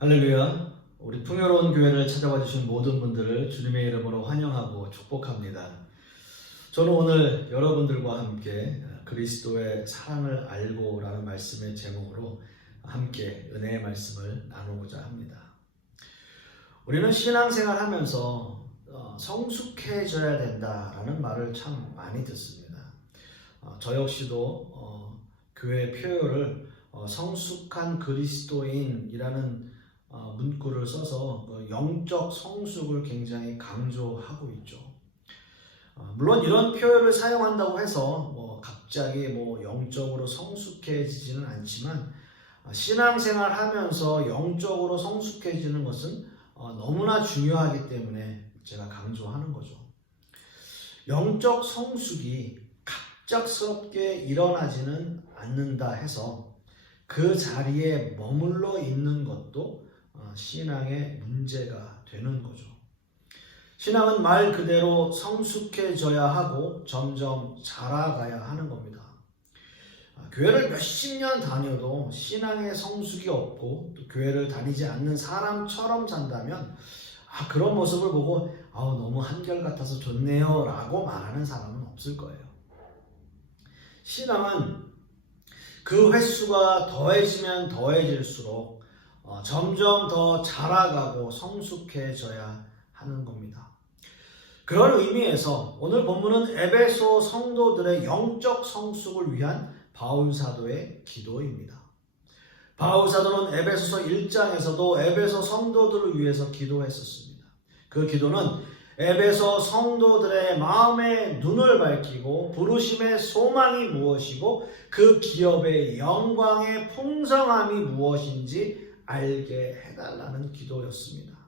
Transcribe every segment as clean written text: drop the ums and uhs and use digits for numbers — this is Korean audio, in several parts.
할렐루야. 우리 풍요로운 교회를 찾아와 주신 모든 분들을 주님의 이름으로 환영하고 축복합니다. 저는 오늘 여러분들과 함께 그리스도의 사랑을 알고 라는 말씀의 제목으로 함께 은혜의 말씀을 나누고자 합니다. 우리는 신앙생활 하면서 성숙해져야 된다라는 말을 참 많이 듣습니다. 저 역시도 교회 표어를 성숙한 그리스도인이라는 문구를 써서 영적 성숙을 굉장히 강조하고 있죠. 물론 이런 표현을 사용한다고 해서 갑자기 영적으로 성숙해지지는 않지만 신앙생활 하면서 영적으로 성숙해지는 것은 너무나 중요하기 때문에 제가 강조하는 거죠. 영적 성숙이 갑작스럽게 일어나지는 않는다 해서 그 자리에 머물러 있는 것도 신앙의 문제가 되는 거죠. 신앙은 말 그대로 성숙해져야 하고 점점 자라가야 하는 겁니다. 교회를 몇십 년 다녀도 신앙의 성숙이 없고 또 교회를 다니지 않는 사람처럼 산다면 그런 모습을 보고 너무 한결같아서 좋네요 라고 말하는 사람은 없을 거예요. 신앙은 그 횟수가 더해지면 더해질수록 점점 더 자라가고 성숙해져야 하는 겁니다. 그런 의미에서 오늘 본문은 에베소 성도들의 영적 성숙을 위한 바울 사도의 기도입니다. 바울 사도는 에베소서 1장에서도 에베소 성도들을 위해서 기도했었습니다. 그 기도는 에베소 성도들의 마음의 눈을 밝히고 부르심의 소망이 무엇이고 그 기업의 영광의 풍성함이 무엇인지 알게 해달라는 기도였습니다.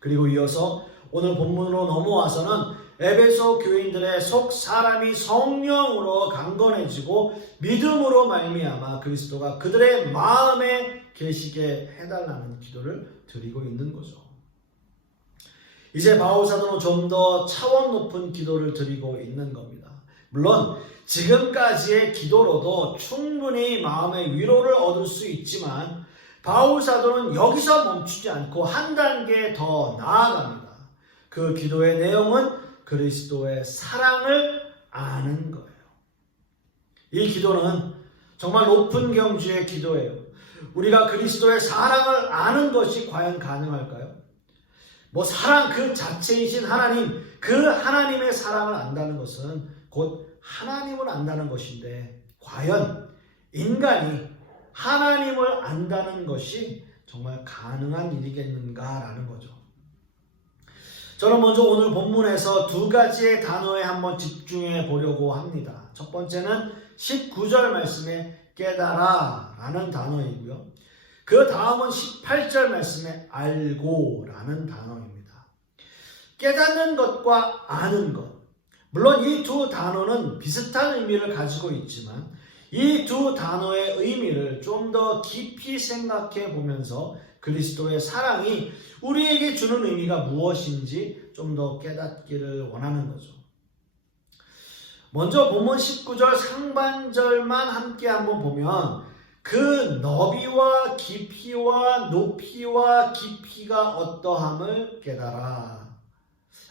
그리고 이어서 오늘 본문으로 넘어와서는 에베소 교인들의 속 사람이 성령으로 강건해지고 믿음으로 말미암아 그리스도가 그들의 마음에 계시게 해달라는 기도를 드리고 있는 거죠. 이제 바울 사도는 좀 더 차원 높은 기도를 드리고 있는 겁니다. 물론 지금까지의 기도로도 충분히 마음의 위로를 얻을 수 있지만 바울 사도는 여기서 멈추지 않고 한 단계 더 나아갑니다. 그 기도의 내용은 그리스도의 사랑을 아는 거예요. 이 기도는 정말 높은 경지의 기도예요. 우리가 그리스도의 사랑을 아는 것이 과연 가능할까요? 사랑 그 자체이신 하나님, 그 하나님의 사랑을 안다는 것은 곧 하나님을 안다는 것인데 과연 인간이 하나님을 안다는 것이 정말 가능한 일이겠는가라는 거죠. 저는 먼저 오늘 본문에서 두 가지의 단어에 한번 집중해 보려고 합니다. 첫 번째는 19절 말씀에 깨달아 라는 단어이고요. 그 다음은 18절 말씀에 알고 라는 단어입니다. 깨닫는 것과 아는 것. 물론 이 두 단어는 비슷한 의미를 가지고 있지만 이 두 단어의 의미를 좀 더 깊이 생각해 보면서 그리스도의 사랑이 우리에게 주는 의미가 무엇인지 좀 더 깨닫기를 원하는 거죠. 먼저 본문 19절 상반절만 함께 한번 보면 그 너비와 깊이와 높이와 깊이가 어떠함을 깨달아.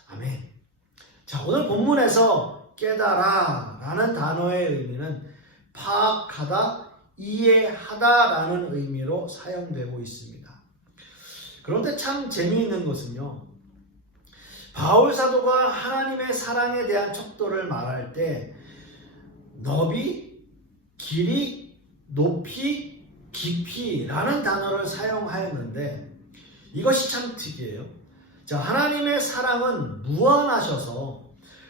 아멘. 자, 오늘 본문에서 깨달아 라는 단어의 의미는 파악하다, 이해하다 라는 의미로 사용되고 있습니다. 그런데 참 재미있는 것은요, 바울 사도가 하나님의 사랑에 대한 척도를 말할 때 너비, 길이, 높이, 깊이라는 단어를 사용하였는데 이것이 참 특이해요. 자, 하나님의 사랑은 무한하셔서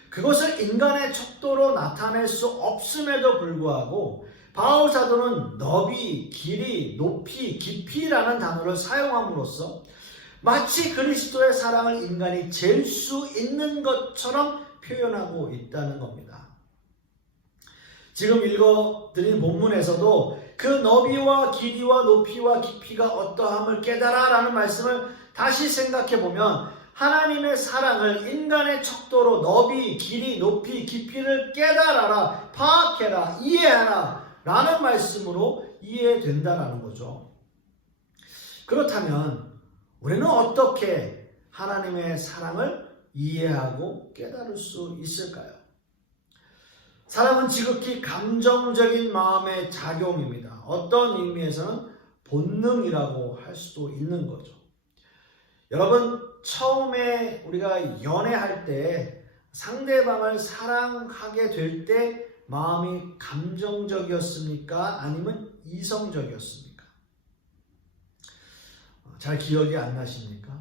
그것을 인간의 척도로 나타낼 수 없음에도 불구하고 바울 사도는 너비, 길이, 높이, 깊이라는 단어를 사용함으로써 마치 그리스도의 사랑을 인간이 잴 수 있는 것처럼 표현하고 있다는 겁니다. 지금 읽어드린 본문에서도 그 너비와 길이와 높이와 깊이가 어떠함을 깨달아 라는 말씀을 다시 생각해보면 하나님의 사랑을 인간의 척도로 너비, 길이, 높이, 깊이를 깨달아라, 파악해라, 이해하라 라는 말씀으로 이해된다라는 거죠. 그렇다면 우리는 어떻게 하나님의 사랑을 이해하고 깨달을 수 있을까요? 사랑은 지극히 감정적인 마음의 작용입니다. 어떤 의미에서는 본능이라고 할 수도 있는 거죠. 여러분, 처음에 우리가 연애할 때 상대방을 사랑하게 될 때 마음이 감정적이었습니까? 아니면 이성적이었습니까? 잘 기억이 안 나십니까?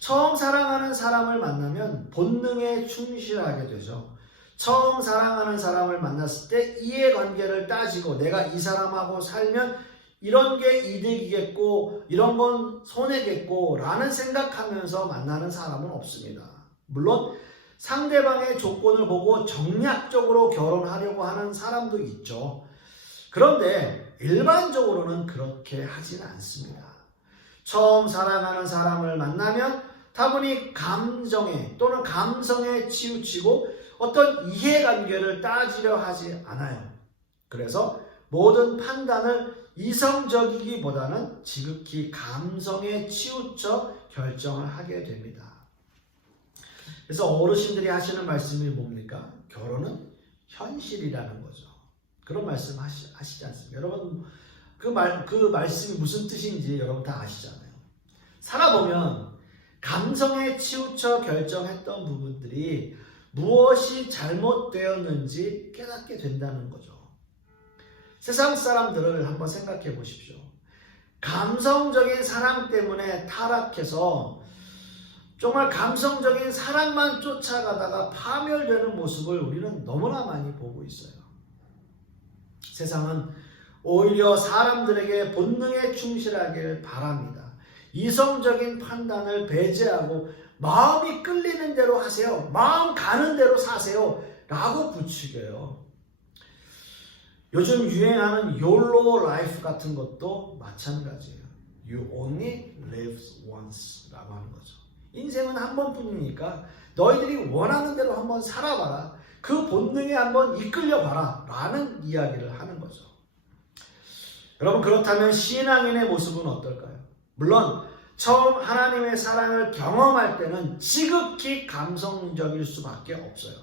처음 사랑하는 사람을 만나면 본능에 충실하게 되죠. 처음 사랑하는 사람을 만났을 때 이해관계를 따지고 내가 이 사람하고 살면 이런 게 이득이겠고 이런 건 손해겠고 라는 생각하면서 만나는 사람은 없습니다. 물론 상대방의 조건을 보고 정략적으로 결혼하려고 하는 사람도 있죠. 그런데 일반적으로는 그렇게 하지는 않습니다. 처음 사랑하는 사람을 만나면 다분히 감정에 또는 감성에 치우치고 어떤 이해관계를 따지려 하지 않아요. 그래서 모든 판단을 이성적이기보다는 지극히 감성에 치우쳐 결정을 하게 됩니다. 그래서 어르신들이 하시는 말씀이 뭡니까? 결혼은 현실이라는 거죠. 그런 말씀 하시지 않습니까? 여러분, 그 말씀이 무슨 뜻인지 여러분 다 아시잖아요. 살아보면 감성에 치우쳐 결정했던 부분들이 무엇이 잘못되었는지 깨닫게 된다는 거죠. 세상 사람들을 한번 생각해 보십시오. 감성적인 사랑 때문에 타락해서 정말 감성적인 사랑만 쫓아가다가 파멸되는 모습을 우리는 너무나 많이 보고 있어요. 세상은 오히려 사람들에게 본능에 충실하길 바랍니다. 이성적인 판단을 배제하고 마음이 끌리는 대로 하세요. 마음 가는 대로 사세요. 라고 부추겨요. 요즘 유행하는 YOLO 라이프 같은 것도 마찬가지예요. You only live once 라고 하는 거죠. 인생은 한 번뿐이니까 너희들이 원하는 대로 한번 살아봐라. 그 본능에 한번 이끌려봐라. 라는 이야기를 하는 거죠. 여러분, 그렇다면 신앙인의 모습은 어떨까요? 물론 처음 하나님의 사랑을 경험할 때는 지극히 감성적일 수밖에 없어요.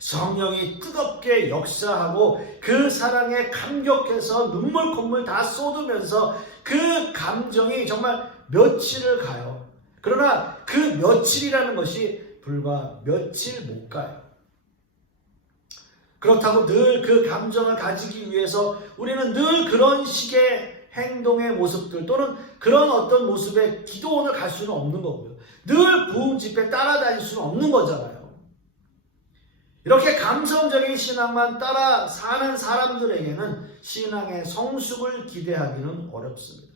성령이 뜨겁게 역사하고 그 사랑에 감격해서 눈물 콧물 다 쏟으면서 그 감정이 정말 며칠을 가요. 그러나 그 며칠이라는 것이 불과 며칠 못 가요. 그렇다고 늘 그 감정을 가지기 위해서 우리는 늘 그런 식의 행동의 모습들 또는 그런 어떤 모습의 기도원을 갈 수는 없는 거고요. 늘 부흥 집회 따라다닐 수는 없는 거잖아요. 이렇게 감성적인 신앙만 따라 사는 사람들에게는 신앙의 성숙을 기대하기는 어렵습니다.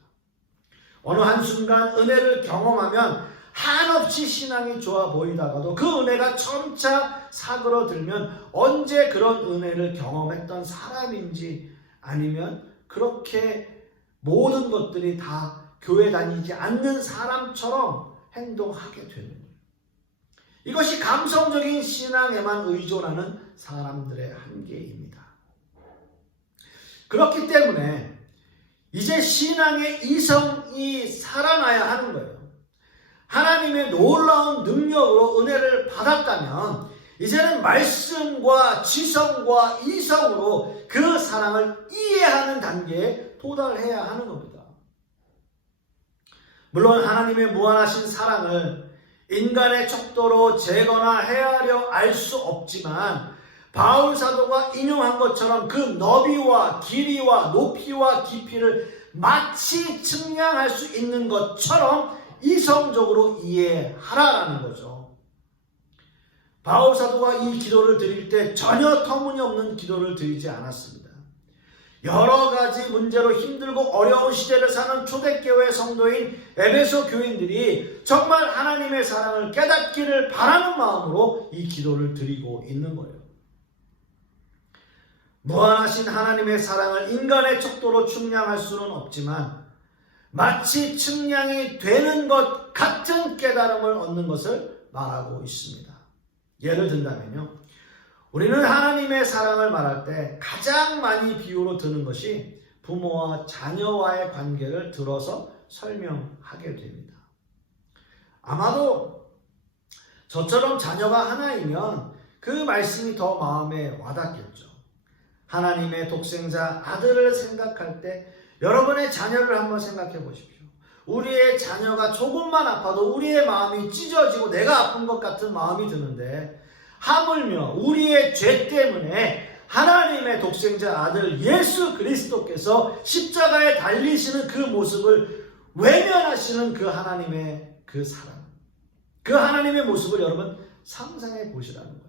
어느 한순간 은혜를 경험하면 한없이 신앙이 좋아 보이다가도 그 은혜가 점차 사그러들면 언제 그런 은혜를 경험했던 사람인지 아니면 그렇게 모든 것들이 다 교회 다니지 않는 사람처럼 행동하게 되는 거예요. 이것이 감성적인 신앙에만 의존하는 사람들의 한계입니다. 그렇기 때문에 이제 신앙의 이성이 살아나야 하는 거예요. 하나님의 놀라운 능력으로 은혜를 받았다면 이제는 말씀과 지성과 이성으로 그 사랑을 이해하는 단계에 도달해야 하는 겁니다. 물론 하나님의 무한하신 사랑을 인간의 척도로 재거나 헤아려 알 수 없지만 바울 사도가 인용한 것처럼 그 너비와 길이와 높이와 깊이를 마치 측량할 수 있는 것처럼 이성적으로 이해하라라는 거죠. 바울 사도가 이 기도를 드릴 때 전혀 터무니없는 기도를 드리지 않았습니다. 여러 가지 문제로 힘들고 어려운 시대를 사는 초대교회 성도인 에베소 교인들이 정말 하나님의 사랑을 깨닫기를 바라는 마음으로 이 기도를 드리고 있는 거예요. 무한하신 하나님의 사랑을 인간의 척도로 측량할 수는 없지만 마치 측량이 되는 것 같은 깨달음을 얻는 것을 말하고 있습니다. 예를 든다면요. 우리는 하나님의 사랑을 말할 때 가장 많이 비유로 드는 것이 부모와 자녀와의 관계를 들어서 설명하게 됩니다. 아마도 저처럼 자녀가 하나이면 그 말씀이 더 마음에 와닿겠죠. 하나님의 독생자 아들을 생각할 때 여러분의 자녀를 한번 생각해 보십시오. 우리의 자녀가 조금만 아파도 우리의 마음이 찢어지고 내가 아픈 것 같은 마음이 드는데, 하물며 우리의 죄 때문에 하나님의 독생자 아들 예수 그리스도께서 십자가에 달리시는 그 모습을 외면하시는 그 하나님의 그 사랑, 그 하나님의 모습을 여러분 상상해 보시라는 거예요.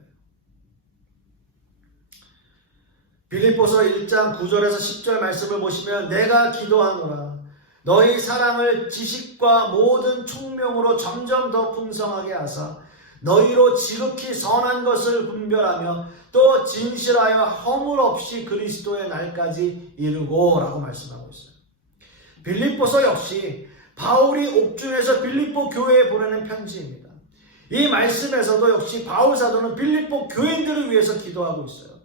빌립보서 1장 9절에서 10절 말씀을 보시면, 내가 기도하노라 너희 사랑을 지식과 모든 총명으로 점점 더 풍성하게 하사 너희로 지극히 선한 것을 분별하며 또 진실하여 허물 없이 그리스도의 날까지 이르고 라고 말씀하고 있어요. 빌립보서 역시 바울이 옥중에서 빌립보 교회에 보내는 편지입니다. 이 말씀에서도 역시 바울 사도는 빌립보 교인들을 위해서 기도하고 있어요.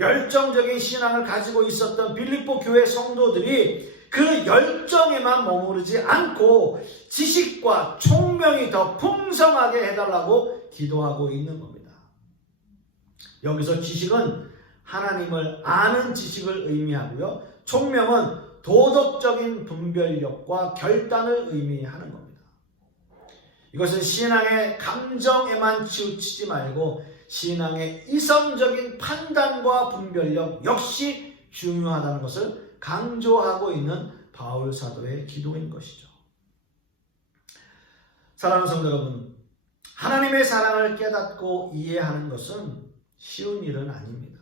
열정적인 신앙을 가지고 있었던 빌립보 교회 성도들이 그 열정에만 머무르지 않고 지식과 총명이 더 풍성하게 해달라고 기도하고 있는 겁니다. 여기서 지식은 하나님을 아는 지식을 의미하고요, 총명은 도덕적인 분별력과 결단을 의미하는 겁니다. 이것은 신앙의 감정에만 치우치지 말고 신앙의 이성적인 판단과 분별력 역시 중요하다는 것을 강조하고 있는 바울 사도의 기도인 것이죠. 사랑하는 성도 여러분, 하나님의 사랑을 깨닫고 이해하는 것은 쉬운 일은 아닙니다.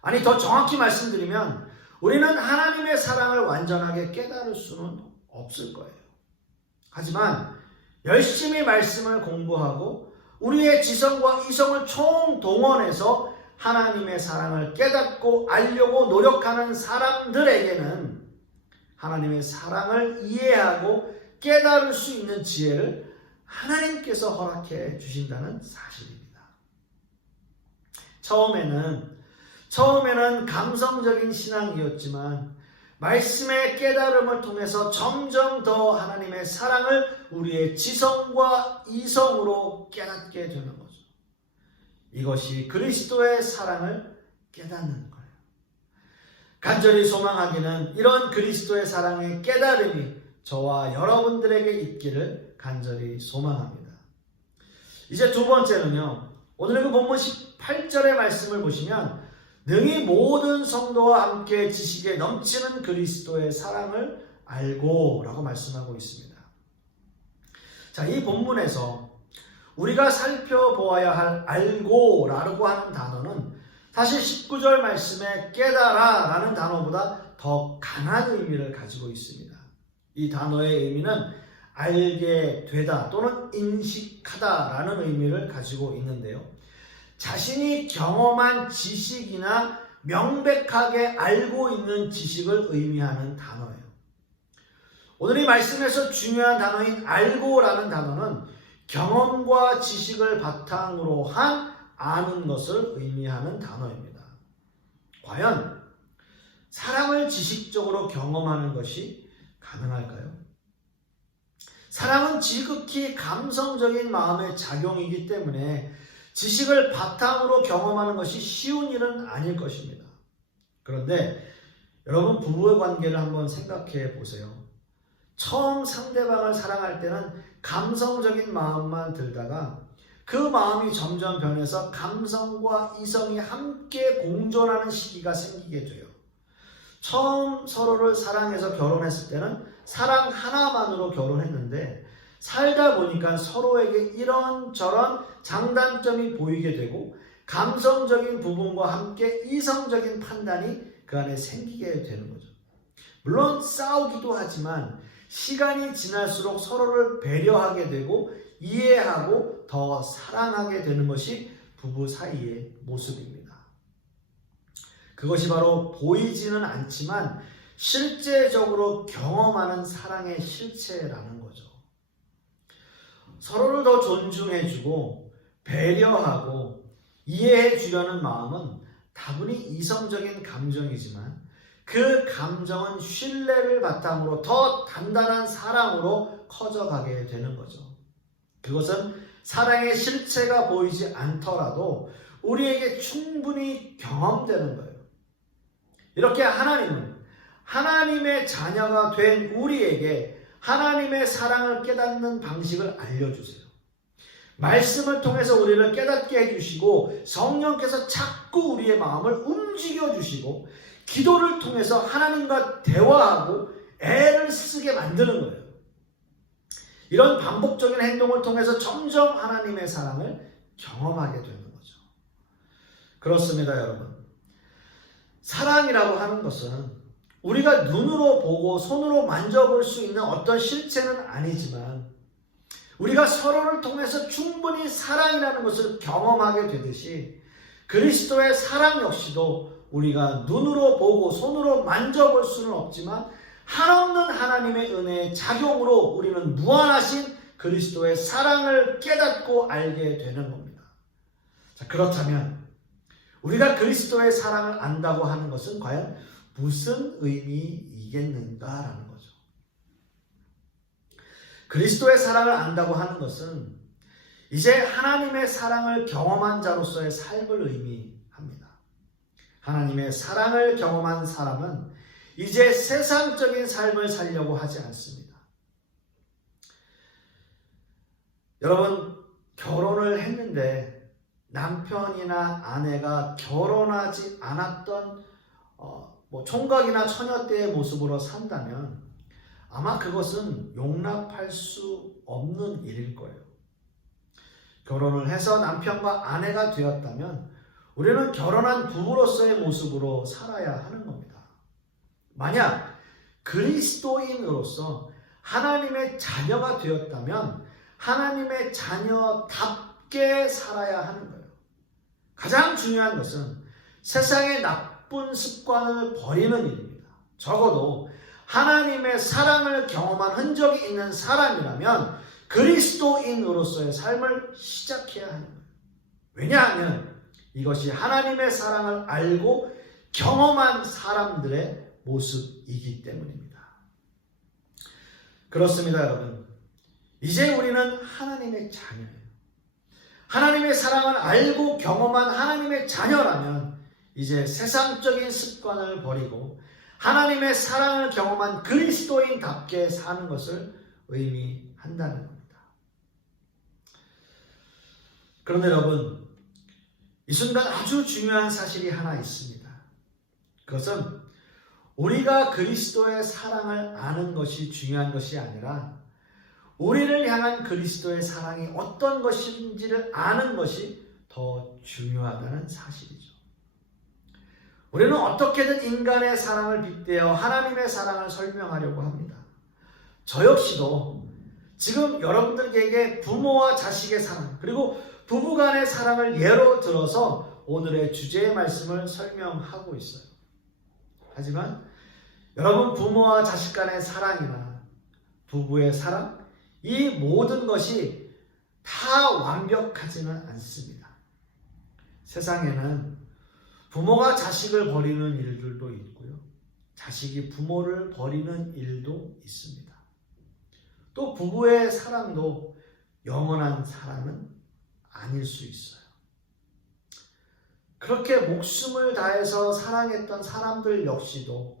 아니, 더 정확히 말씀드리면 우리는 하나님의 사랑을 완전하게 깨달을 수는 없을 거예요. 하지만 열심히 말씀을 공부하고 우리의 지성과 이성을 총동원해서 하나님의 사랑을 깨닫고 알려고 노력하는 사람들에게는 하나님의 사랑을 이해하고 깨달을 수 있는 지혜를 하나님께서 허락해 주신다는 사실입니다. 처음에는 감성적인 신앙이었지만 말씀의 깨달음을 통해서 점점 더 하나님의 사랑을 우리의 지성과 이성으로 깨닫게 되는 거죠. 이것이 그리스도의 사랑을 깨닫는 거예요. 간절히 소망하기는 이런 그리스도의 사랑의 깨달음이 저와 여러분들에게 있기를 간절히 소망합니다. 이제 두 번째는요, 오늘의 그 본문 18절의 말씀을 보시면 능히 모든 성도와 함께 지식에 넘치는 그리스도의 사랑을 알고 라고 말씀하고 있습니다. 자, 이 본문에서 우리가 살펴보아야 할 알고 라고 하는 단어는 사실 19절 말씀에 깨달아 라는 단어보다 더 강한 의미를 가지고 있습니다. 이 단어의 의미는 알게 되다 또는 인식하다 라는 의미를 가지고 있는데요, 자신이 경험한 지식이나 명백하게 알고 있는 지식을 의미하는 단어예요. 오늘 이 말씀에서 중요한 단어인 알고라는 단어는 경험과 지식을 바탕으로 한 아는 것을 의미하는 단어입니다. 과연 사랑을 지식적으로 경험하는 것이 가능할까요? 사랑은 지극히 감성적인 마음의 작용이기 때문에 지식을 바탕으로 경험하는 것이 쉬운 일은 아닐 것입니다. 그런데 여러분, 부부의 관계를 한번 생각해 보세요. 처음 상대방을 사랑할 때는 감성적인 마음만 들다가 그 마음이 점점 변해서 감성과 이성이 함께 공존하는 시기가 생기게 돼요. 처음 서로를 사랑해서 결혼했을 때는 사랑 하나만으로 결혼했는데 살다 보니까 서로에게 이런저런 장단점이 보이게 되고 감성적인 부분과 함께 이성적인 판단이 그 안에 생기게 되는 거죠. 물론 싸우기도 하지만 시간이 지날수록 서로를 배려하게 되고 이해하고 더 사랑하게 되는 것이 부부 사이의 모습입니다. 그것이 바로 보이지는 않지만 실제적으로 경험하는 사랑의 실체라는 거죠. 서로를 더 존중해주고 배려하고 이해해 주려는 마음은 다분히 이성적인 감정이지만 그 감정은 신뢰를 바탕으로 더 단단한 사랑으로 커져가게 되는 거죠. 그것은 사랑의 실체가 보이지 않더라도 우리에게 충분히 경험되는 거예요. 이렇게 하나님은 하나님의 자녀가 된 우리에게 하나님의 사랑을 깨닫는 방식을 알려주세요. 말씀을 통해서 우리를 깨닫게 해주시고 성령께서 자꾸 우리의 마음을 움직여 주시고 기도를 통해서 하나님과 대화하고 애를 쓰게 만드는 거예요. 이런 반복적인 행동을 통해서 점점 하나님의 사랑을 경험하게 되는 거죠. 그렇습니다, 여러분. 사랑이라고 하는 것은 우리가 눈으로 보고 손으로 만져볼 수 있는 어떤 실체는 아니지만 우리가 서로를 통해서 충분히 사랑이라는 것을 경험하게 되듯이 그리스도의 사랑 역시도 우리가 눈으로 보고 손으로 만져볼 수는 없지만 한없는 하나님의 은혜의 작용으로 우리는 무한하신 그리스도의 사랑을 깨닫고 알게 되는 겁니다. 자, 그렇다면 우리가 그리스도의 사랑을 안다고 하는 것은 과연 무슨 의미이겠는가라는 거죠. 그리스도의 사랑을 안다고 하는 것은 이제 하나님의 사랑을 경험한 자로서의 삶을 의미합니다. 하나님의 사랑을 경험한 사람은 이제 세상적인 삶을 살려고 하지 않습니다. 여러분, 결혼을 했는데 남편이나 아내가 결혼하지 않았던 총각이나 처녀 때의 모습으로 산다면 아마 그것은 용납할 수 없는 일일 거예요. 결혼을 해서 남편과 아내가 되었다면 우리는 결혼한 부부로서의 모습으로 살아야 하는 겁니다. 만약 그리스도인으로서 하나님의 자녀가 되었다면 하나님의 자녀답게 살아야 하는 거예요. 가장 중요한 것은 세상의 나쁜 습관을 버리는 일입니다. 적어도 하나님의 사랑을 경험한 흔적이 있는 사람이라면 그리스도인으로서의 삶을 시작해야 하는 거예요. 왜냐하면 이것이 하나님의 사랑을 알고 경험한 사람들의 모습이기 때문입니다. 그렇습니다, 여러분. 이제 우리는 하나님의 자녀예요. 하나님의 사랑을 알고 경험한 하나님의 자녀라면 이제 세상적인 습관을 버리고 하나님의 사랑을 경험한 그리스도인답게 사는 것을 의미한다는 겁니다. 그런데 여러분, 이 순간 아주 중요한 사실이 하나 있습니다. 그것은 우리가 그리스도의 사랑을 아는 것이 중요한 것이 아니라 우리를 향한 그리스도의 사랑이 어떤 것인지를 아는 것이 더 중요하다는 사실이죠. 우리는 어떻게든 인간의 사랑을 빗대어 하나님의 사랑을 설명하려고 합니다. 저 역시도 지금 여러분들에게 부모와 자식의 사랑 그리고 부부간의 사랑을 예로 들어서 오늘의 주제의 말씀을 설명하고 있어요. 하지만 여러분 부모와 자식 간의 사랑이나 부부의 사랑 이 모든 것이 다 완벽하지는 않습니다. 세상에는 부모가 자식을 버리는 일들도 있고요. 자식이 부모를 버리는 일도 있습니다. 또 부부의 사랑도 영원한 사랑은 아닐 수 있어요. 그렇게 목숨을 다해서 사랑했던 사람들 역시도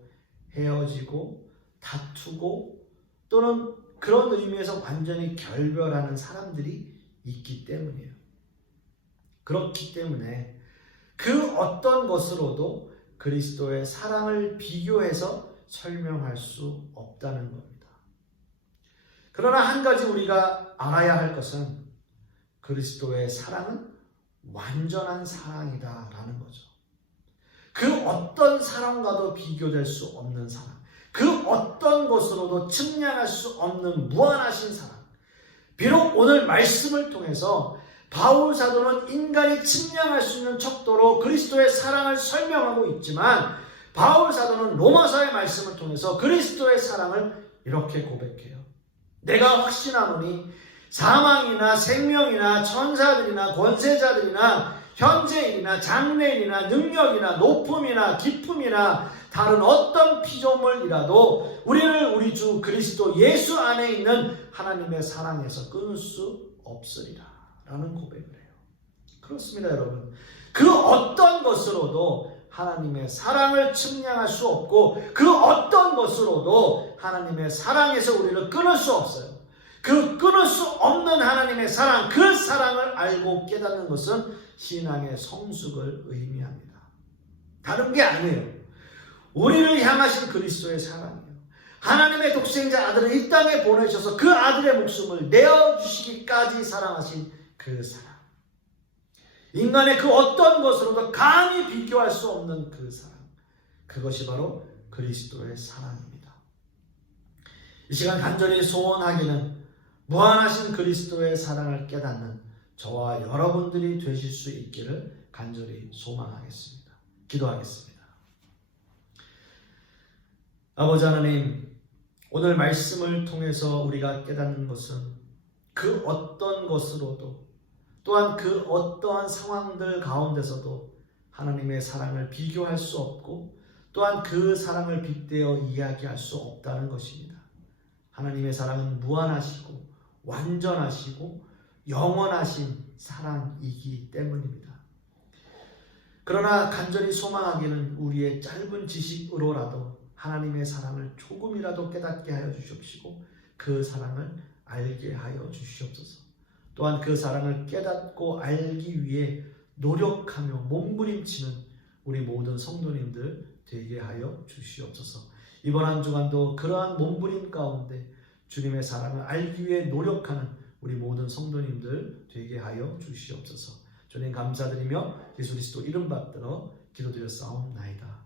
헤어지고 다투고 또는 그런 의미에서 완전히 결별하는 사람들이 있기 때문이에요. 그렇기 때문에 그 어떤 것으로도 그리스도의 사랑을 비교해서 설명할 수 없다는 겁니다. 그러나 한 가지 우리가 알아야 할 것은 그리스도의 사랑은 완전한 사랑이다라는 거죠. 그 어떤 사랑과도 비교될 수 없는 사랑, 그 어떤 것으로도 측량할 수 없는 무한하신 사랑. 비록 오늘 말씀을 통해서 바울 사도는 인간이 측량할 수 있는 척도로 그리스도의 사랑을 설명하고 있지만 바울 사도는 로마서의 말씀을 통해서 그리스도의 사랑을 이렇게 고백해요. 내가 확신하노니 사망이나 생명이나 천사들이나 권세자들이나 현재일이나 장래일이나 능력이나 높음이나 깊음이나 다른 어떤 피조물이라도 우리를 우리 주 그리스도 예수 안에 있는 하나님의 사랑에서 끊을 수 없으리라 라는 고백을 해요. 그렇습니다, 여러분. 그 어떤 것으로도 하나님의 사랑을 측량할 수 없고 그 어떤 것으로도 하나님의 사랑에서 우리를 끊을 수 없어요. 그 끊을 수 없는 하나님의 사랑, 그 사랑을 알고 깨닫는 것은 신앙의 성숙을 의미합니다. 다른 게 아니에요. 우리를 향하신 그리스도의 사랑이에요. 하나님의 독생자 아들을 이 땅에 보내셔서 그 아들의 목숨을 내어주시기까지 사랑하신 그 사랑. 인간의 그 어떤 것으로도 감히 비교할 수 없는 그 사랑. 그것이 바로 그리스도의 사랑입니다. 이 시간 간절히 소원하기는 무한하신 그리스도의 사랑을 깨닫는 저와 여러분들이 되실 수 있기를 간절히 소망하겠습니다. 기도하겠습니다. 아버지 하나님, 오늘 말씀을 통해서 우리가 깨닫는 것은 그 어떤 것으로도 또한 그 어떠한 상황들 가운데서도 하나님의 사랑을 비교할 수 없고 또한 그 사랑을 빗대어 이야기할 수 없다는 것입니다. 하나님의 사랑은 무한하시고 완전하시고 영원하신 사랑이기 때문입니다. 그러나 간절히 소망하기는 우리의 짧은 지식으로라도 하나님의 사랑을 조금이라도 깨닫게 하여 주시옵시고 그 사랑을 알게 하여 주시옵소서. 또한 그 사랑을 깨닫고 알기 위해 노력하며 몸부림치는 우리 모든 성도님들 되게 하여 주시옵소서. 이번 한 주간도 그러한 몸부림 가운데 주님의 사랑을 알기 위해 노력하는 우리 모든 성도님들 되게 하여 주시옵소서. 주님 감사드리며 예수 그리스도 이름 받들어 기도드렸사옵나이다.